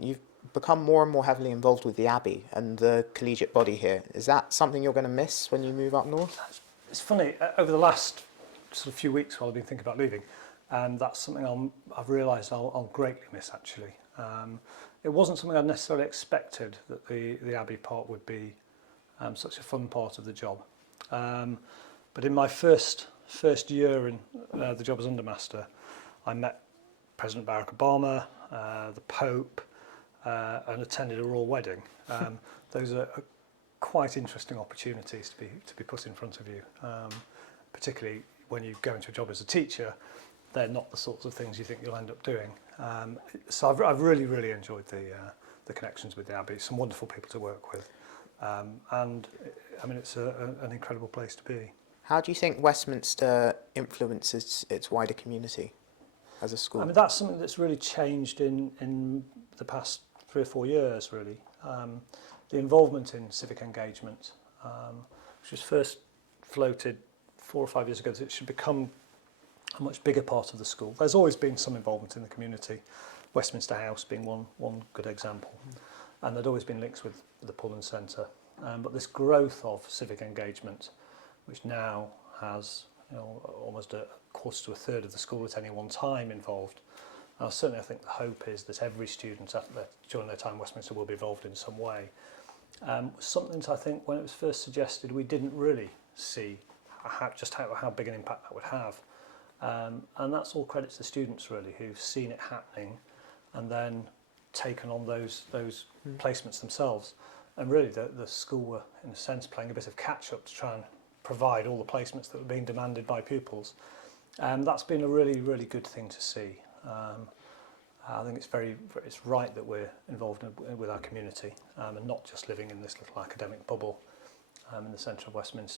You've become more and more heavily involved with the Abbey and the collegiate body here. Is that something you're going to miss when you move up north? It's funny, over the last sort of few weeks while I've been thinking about leaving, and that's something I've realised I'll greatly miss actually. It wasn't something I'd necessarily expected that the Abbey part would be such a fun part of the job. But in my first year in the job as undermaster, I met President Barack Obama, the Pope, and attended a royal wedding. Those are quite interesting opportunities to be put in front of you, particularly when you go into a job as a teacher. They're not the sorts of things you think you'll end up doing. So I've really enjoyed the connections with the Abbey. Some wonderful people to work with, and I mean it's an incredible place to be. How do you think Westminster influences its wider community as a school? I mean that's something that's really changed in the past 3 or 4 years really. The involvement in civic engagement, which was first floated 4 or 5 years ago, that it should become a much bigger part of the school. There's always been some involvement in the community, Westminster House being one good example, and there'd always been links with the Boulton Centre. But this growth of civic engagement, which now has almost a quarter to a third of the school at any one time involved. Certainly I think the hope is that every student during their time in Westminster will be involved in some way. Something that I think when it was first suggested we didn't really see just how big an impact that would have. And that's all credit to the students really who've seen it happening and then taken on those placements themselves. And really the school were in a sense playing a bit of catch up to try and provide all the placements that were being demanded by pupils. And that's been a really good thing to see. I think it's right that we're involved with our community and not just living in this little academic bubble in the centre of Westminster.